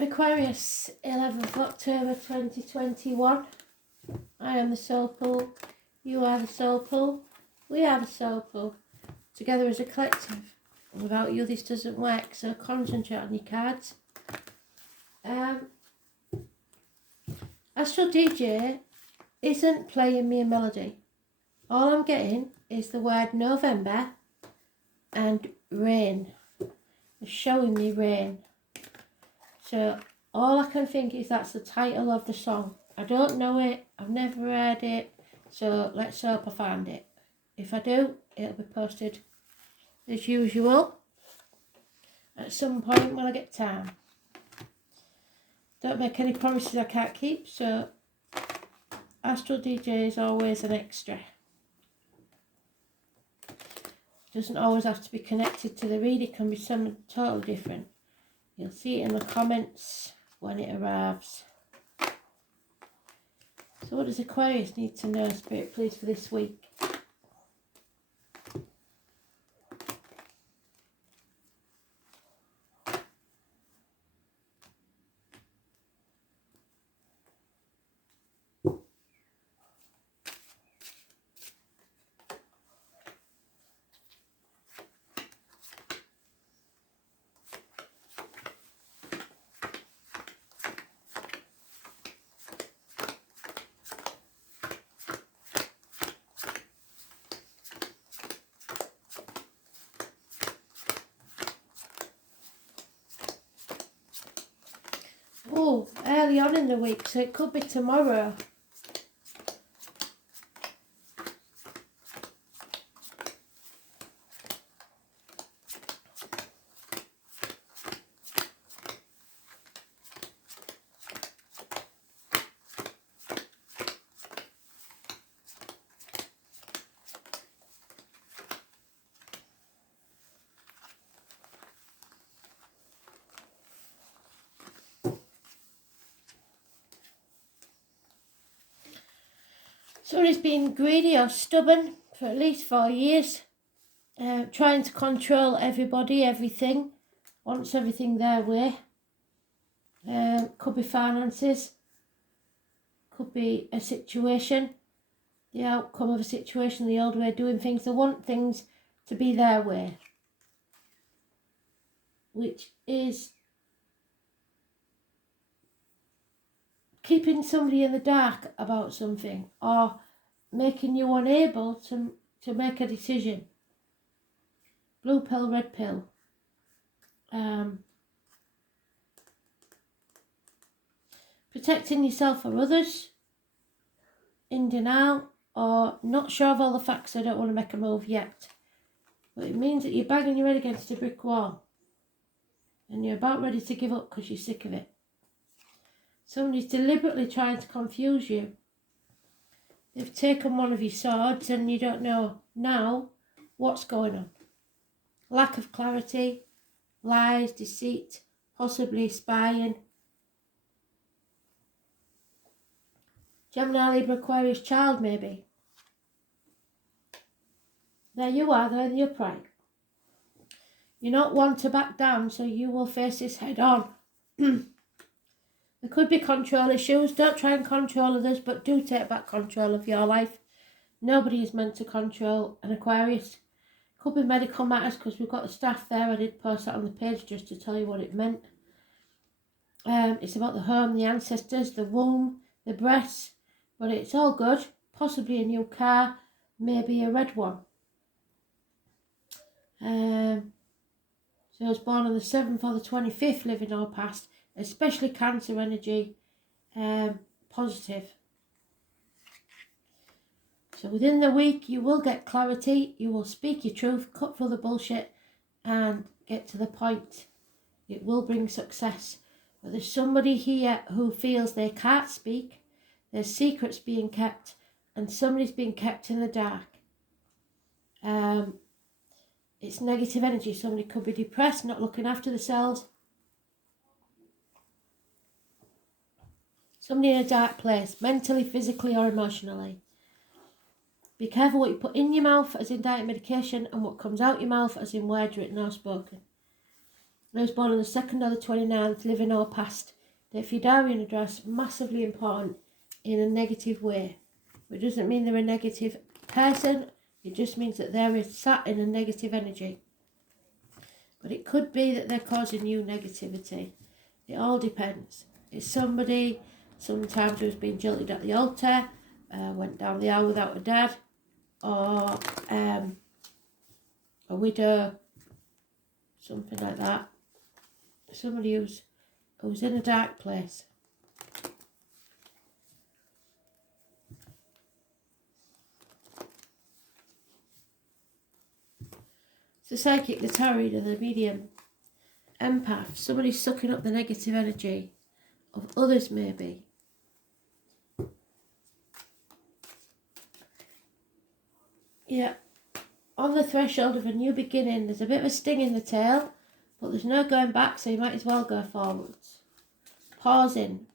Aquarius, 11th October 2021. I am the soul pool. You are the soul pool. We are the soul pool. Together as a collective. Without you, this doesn't work. So concentrate on your cards. Astral DJ isn't playing me a melody. All I'm getting is the word November and rain. It's showing me rain. So all I can think is that's the title of the song. I don't know it, I've never heard it, so let's hope I find it. If I do, it'll be posted as usual at some point when I get time. Don't make any promises I can't keep, so Astral DJ is always an extra. Doesn't always have to be connected to the read, it can be something totally different. You'll see it in the comments when it arrives. So what does Aquarius need to know, Spirit, please, for this week? Oh, early on in the week, so it could be tomorrow. Somebody's been greedy or stubborn for at least 4 years, trying to control everybody, everything, wants everything their way. Could be finances, could be a situation, the outcome of a situation, the old way of doing things. They want things to be their way, which is keeping somebody in the dark about something or making you unable to make a decision. Blue pill, red pill. Protecting yourself or others, in denial, or not sure of all the facts, I don't want to make a move yet. But it means that you're banging your head against a brick wall and you're about ready to give up because you're sick of it. Somebody's deliberately trying to confuse you. They've taken one of your swords and you don't know now what's going on. Lack of clarity, lies, deceit, possibly spying. Gemini, Libra, Aquarius child, maybe. There you are, there in the upright. You're not one to back down, so you will face this head on. There could be control issues. Don't try and control others, but do take back control of your life. Nobody is meant to control an Aquarius. Could be medical matters because we've got the staff there. I did post that on the page just to tell you what it meant. It's about the home, the ancestors, the womb, the breasts, but it's all good. Possibly a new car, maybe a red one. So I was born on the 7th or the 25th, living or past, especially Cancer energy, positive. So within the week, you will get clarity, you will speak your truth, cut through the bullshit and get to the point. It will bring success. But there's somebody here who feels they can't speak, there's secrets being kept, and somebody's being kept in the dark. It's negative energy. Somebody could be depressed, not looking after themselves. Somebody in a dark place, mentally, physically or emotionally. Be careful what you put in your mouth, as in diet medication, and what comes out your mouth, as in words written or spoken. Those born on the 2nd or the 29th, living or past. Date for your diary and address, massively important in a negative way. It doesn't mean they're a negative person, it just means that they're sat in a negative energy. But it could be that they're causing you negativity. It all depends. It's somebody sometimes who's been jilted at the altar, went down the aisle without a dad, or a widow, something like that. Somebody who's in a dark place. The psychic, the tarot reader, the medium, empath, somebody's sucking up the negative energy of others maybe. Yeah, on the threshold of a new beginning, there's a bit of a sting in the tail, but there's no going back, so you might as well go forwards. Pausing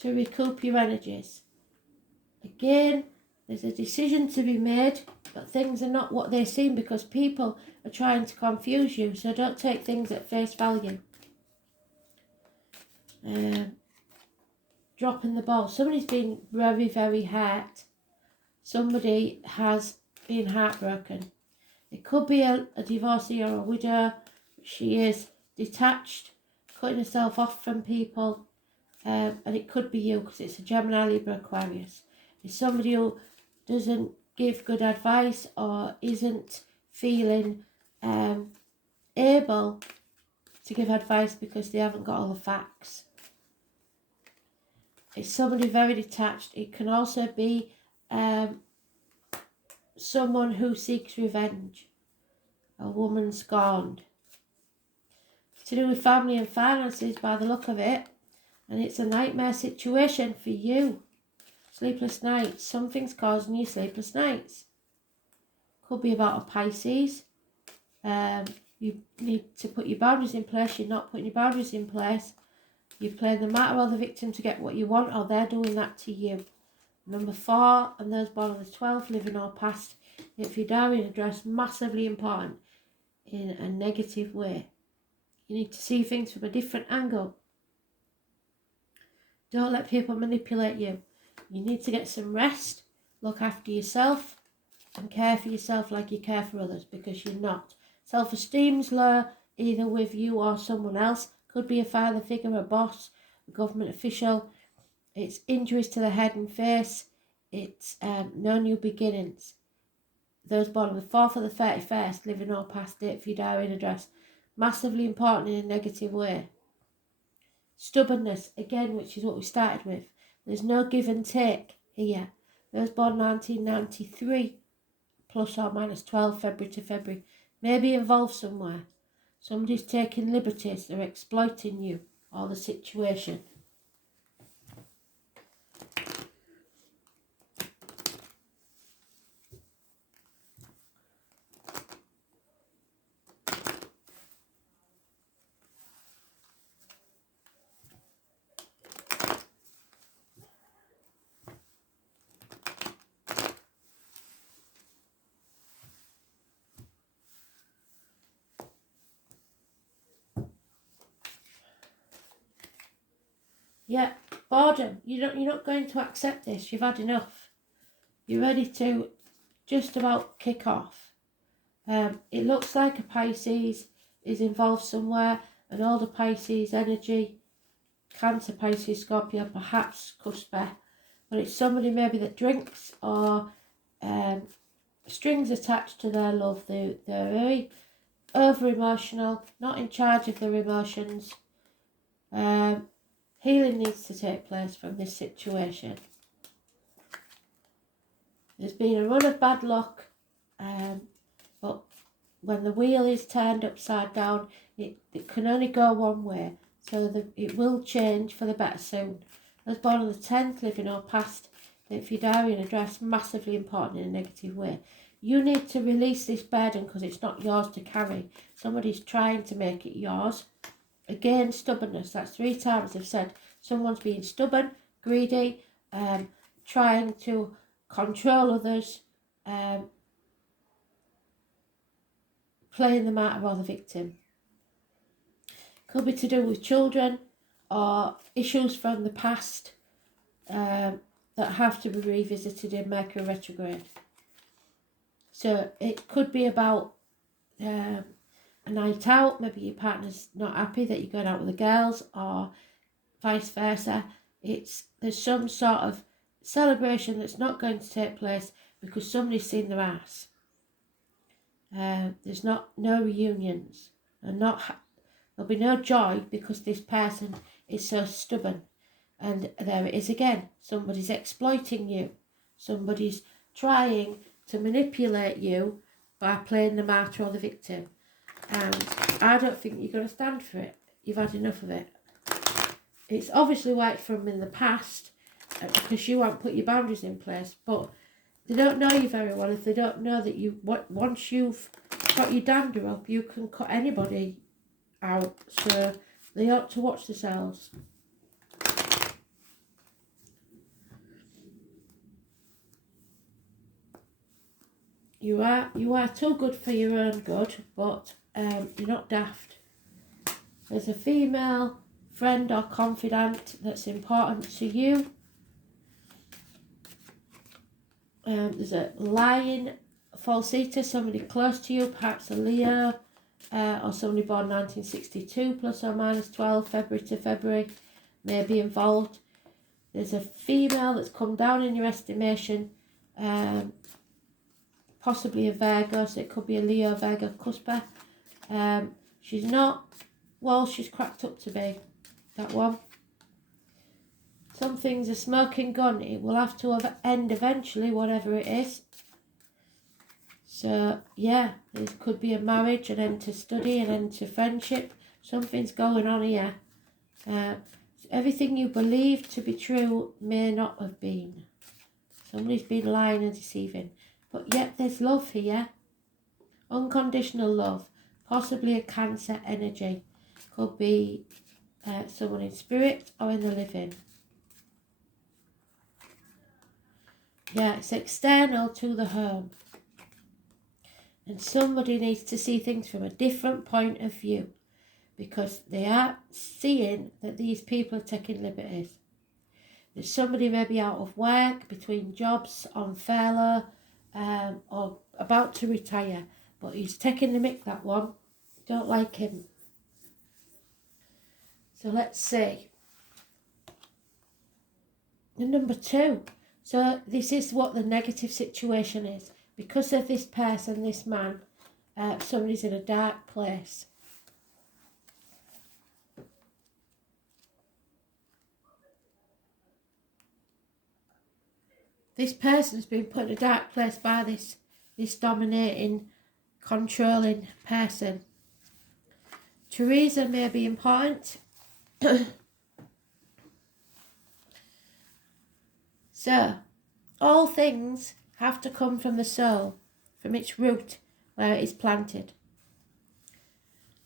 to recoup your energies. Again, there's a decision to be made, but things are not what they seem because people are trying to confuse you, so don't take things at face value. Dropping the ball. Somebody's been very, very hurt. Somebody has been heartbroken. It could be a divorcee or a widow. She is detached, cutting herself off from people, and it could be you because it's a Gemini, Libra, Aquarius. It's somebody who doesn't give good advice or isn't feeling able to give advice because they haven't got all the facts. It's somebody very detached. It can also be someone who seeks revenge, a woman scorned. It's to do with family and finances by the look of it, and it's a nightmare situation for you. Sleepless nights. Something's causing you sleepless nights. Could be about a Pisces. You need to put your boundaries in place. You're not putting your boundaries in place. You're playing the martyr or the victim to get what you want, or they're doing that to you. Number 4, and those born on the 12th, living or past. If your diary and address, massively important in a negative way. You need to see things from a different angle. Don't let people manipulate you. You need to get some rest, look after yourself, and care for yourself like you care for others, because you're not. Self-esteem's low, either with you or someone else. Could be a father figure, a boss, a government official. It's injuries to the head and face. It's no new beginnings. Those born on the 4th or the 31st, living or past, date for your diary and address. Massively important in a negative way. Stubbornness, again, which is what we started with. There's no give and take here. Those born 1993, plus or minus 12, February to February, may be involved somewhere. Somebody's taking liberties, they're exploiting you or the situation. Yeah, boredom. You're not going to accept this. You've had enough. You're ready to just about kick off. It looks like a Pisces is involved somewhere, an older Pisces energy, Cancer, Pisces, Scorpio, perhaps Cusper, but it's somebody maybe that drinks or strings attached to their love. They're very over-emotional, not in charge of their emotions. Healing needs to take place from this situation. There's been a run of bad luck, but when the wheel is turned upside down, it can only go one way, so it will change for the better soon. Those born on the 10th, living or past, if your diary and address, massively important in a negative way. You need to release this burden because it's not yours to carry. Somebody's trying to make it yours. Again, stubbornness. That's 3 times I've said someone's being stubborn, greedy, trying to control others, playing the martyr or the victim. Could be to do with children or issues from the past that have to be revisited in Mercury retrograde. So it could be about a night out. Maybe your partner's not happy that you're going out with the girls, or vice versa. There's some sort of celebration that's not going to take place because somebody's seen their ass. There's no reunions, and there'll be no joy because this person is so stubborn. And there it is again. Somebody's exploiting you. Somebody's trying to manipulate you by playing the martyr or the victim. And I don't think you're going to stand for it. You've had enough of it. It's obviously worked from in the past because you haven't put your boundaries in place. But they don't know you very well if they don't know that once you've got your dander up, you can cut anybody out. So they ought to watch themselves. You are too good for your own good, but you're not daft. There's a female friend or confidant that's important to you. There's a lying false eater, somebody close to you, perhaps a Leo, or somebody born 1962, plus or minus 12, February to February, may be involved. There's a female that's come down in your estimation, possibly a Virgo, so it could be a Leo, Virgo, Cusper. She's not, well, she's cracked up to be, that one. Something's a smoking gun. It will have to end eventually, whatever it is. So, yeah, there could be a marriage, an end to study, an end to friendship. Something's going on here. Everything you believe to be true may not have been. Somebody's been lying and deceiving. But yet there's love here. Unconditional love. Possibly a Cancer energy. Could be someone in spirit or in the living. Yeah, it's external to the home. And somebody needs to see things from a different point of view. Because they are seeing that these people are taking liberties. There's somebody maybe out of work, between jobs, on furlough, or about to retire. But he's taking the mick, that one. Don't like him. So let's see. And number 2. So this is what the negative situation is. Because of this person, this man, somebody's in a dark place. This person's been put in a dark place by this dominating, controlling person. Teresa may be important. So, all things have to come from the soul, from its root, where it is planted.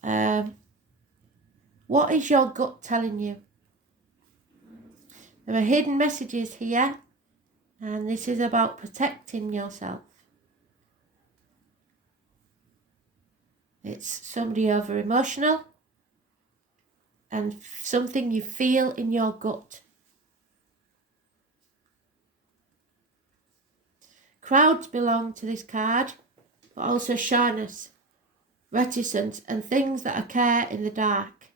What is your gut telling you? There are hidden messages here. And this is about protecting yourself. It's somebody over emotional and something you feel in your gut. Crowds belong to this card, but also shyness, reticence, and things that occur in the dark.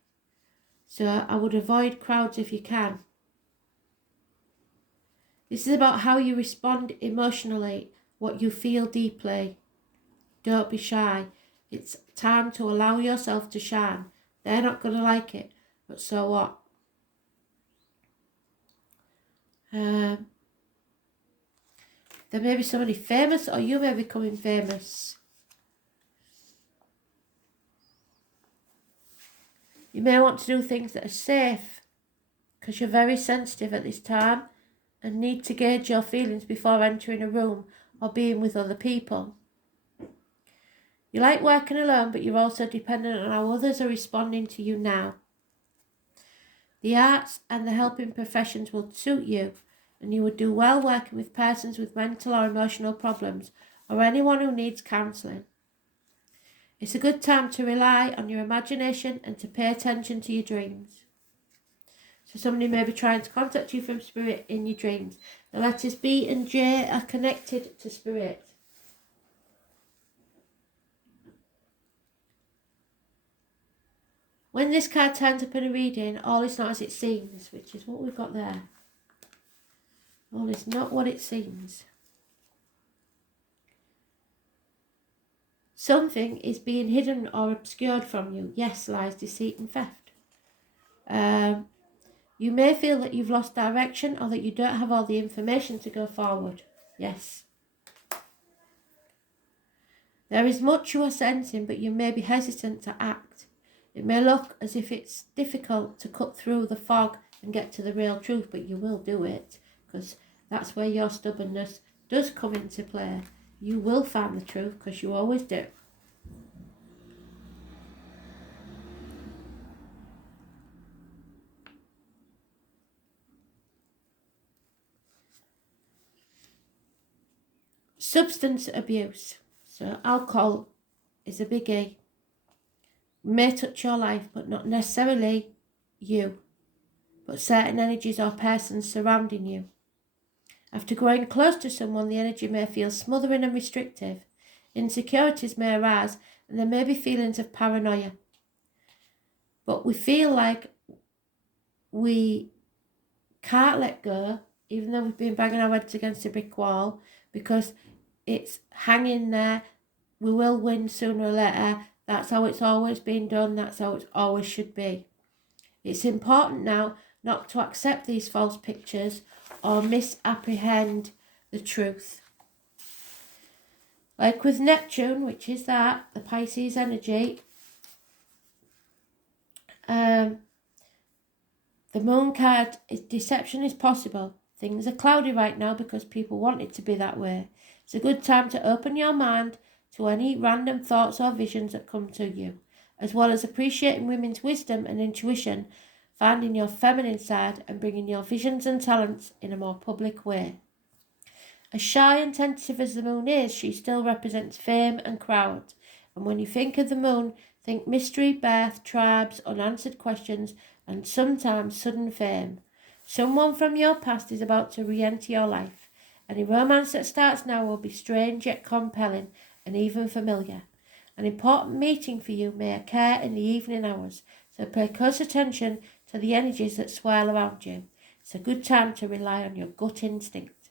So I would avoid crowds if you can. This is about how you respond emotionally, what you feel deeply. Don't be shy. It's time to allow yourself to shine. They're not going to like it, but so what? There may be somebody famous, or you may be becoming famous. You may want to do things that are safe, because you're very sensitive at this time and need to gauge your feelings before entering a room or being with other people. You like working alone, but you're also dependent on how others are responding to you now. The arts and the helping professions will suit you, and you would do well working with persons with mental or emotional problems, or anyone who needs counselling. It's a good time to rely on your imagination and to pay attention to your dreams. So somebody may be trying to contact you from spirit in your dreams. The letters B and J are connected to spirit. When this card turns up in a reading, all is not as it seems, which is what we've got there. All is not what it seems. Something is being hidden or obscured from you. Yes, lies, deceit and theft. You may feel that you've lost direction or that you don't have all the information to go forward. Yes. There is much you are sensing, but you may be hesitant to act. It may look as if it's difficult to cut through the fog and get to the real truth, but you will do it, because that's where your stubbornness does come into play. You will find the truth, because you always do. Substance abuse. So alcohol is a biggie. May touch your life, but not necessarily you, but certain energies or persons surrounding you. After growing close to someone, the energy may feel smothering and restrictive. Insecurities may arise, and there may be feelings of paranoia. But we feel like we can't let go, even though we've been banging our heads against a brick wall, because it's hanging there. We will win sooner or later. That's how it's always been done. That's how it always should be. It's important now not to accept these false pictures or misapprehend the truth. Like with Neptune, which is that, the Pisces energy, the moon card, deception is possible. Things are cloudy right now because people want it to be that way. It's a good time to open your mind to any random thoughts or visions that come to you, as well as appreciating women's wisdom and intuition, finding your feminine side and bringing your visions and talents in a more public way. As shy and tentative as the moon is, she still represents fame and crowds. And when you think of the moon, think mystery, birth, tribes, unanswered questions, and sometimes sudden fame. Someone from your past is about to re-enter your life. Any romance that starts now will be strange yet compelling and even familiar. An important meeting for you may occur in the evening hours, so pay close attention to the energies that swirl around you. It's a good time to rely on your gut instinct.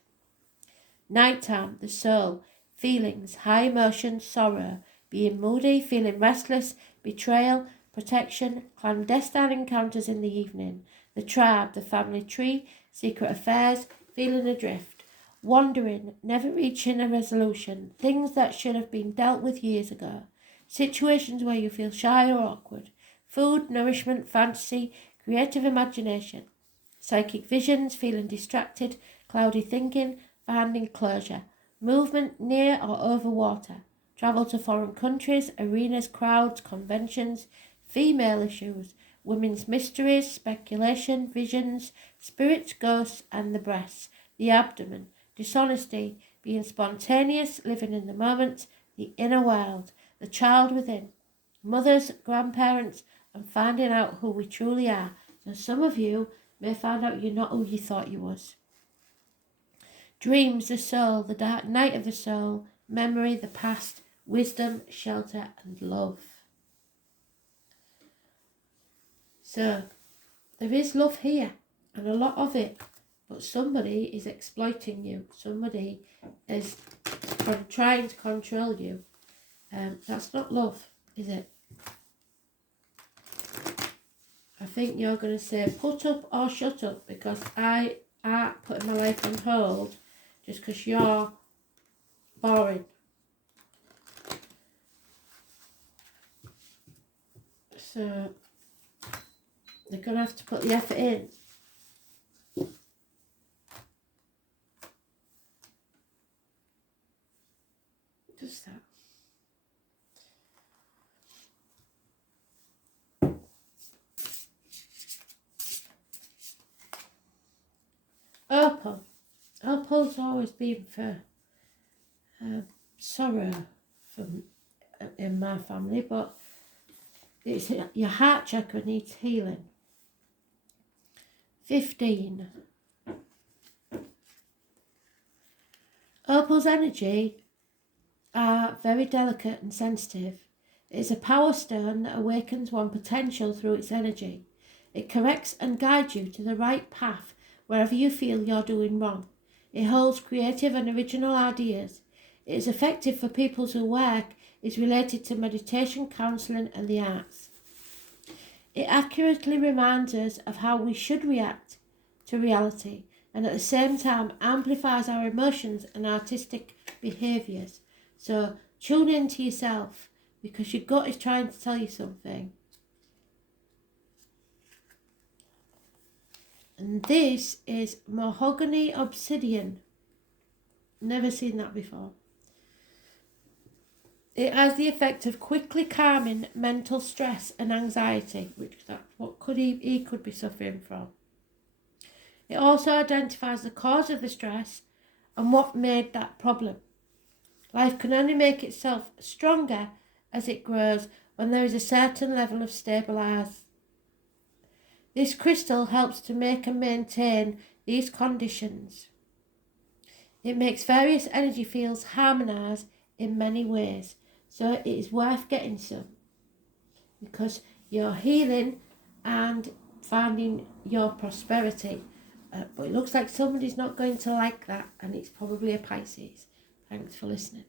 Nighttime, the soul, feelings, high emotions, sorrow, being moody, feeling restless, betrayal, protection, clandestine encounters in the evening, the tribe, the family tree, secret affairs, feeling adrift, wandering, never reaching a resolution, things that should have been dealt with years ago, situations where you feel shy or awkward, food, nourishment, fantasy, creative imagination, psychic visions, feeling distracted, cloudy thinking, finding closure, movement near or over water, travel to foreign countries, arenas, crowds, conventions, female issues, women's mysteries, speculation, visions, spirits, ghosts, and the breasts, the abdomen, dishonesty, being spontaneous, living in the moment, the inner world, the child within, mothers, grandparents, and finding out who we truly are. So some of you may find out you're not who you thought you was. Dreams, the soul, the dark night of the soul, memory, the past, wisdom, shelter, and love. So, there is love here, and a lot of it, but somebody is exploiting you. Somebody is trying to control you. That's not love, is it? I think you're going to say, put up or shut up, because I aren't putting my life on hold just because you're boring. So, they're going to have to put the effort in. Just that. Opal. Opal's always been for sorrow, for in my family, but it's your heart chakra needs healing. 15. Opal's energy are very delicate and sensitive. It is a power stone that awakens one's potential through its energy. It corrects and guides you to the right path wherever you feel you're doing wrong. It holds creative and original ideas. It is effective for people whose work is related to meditation, counselling and the arts. It accurately reminds us of how we should react to reality and at the same time amplifies our emotions and artistic behaviours. So tune into yourself because your gut is trying to tell you something. And this is mahogany obsidian. Never seen that before. It has the effect of quickly calming mental stress and anxiety, which that's what he could be suffering from. It also identifies the cause of the stress and what made that problem. Life can only make itself stronger as it grows when there is a certain level of stabilize. This crystal helps to make and maintain these conditions. It makes various energy fields harmonise in many ways, so it is worth getting some because you're healing and finding your prosperity. But it looks like somebody's not going to like that, and it's probably a Pisces. Thanks for listening.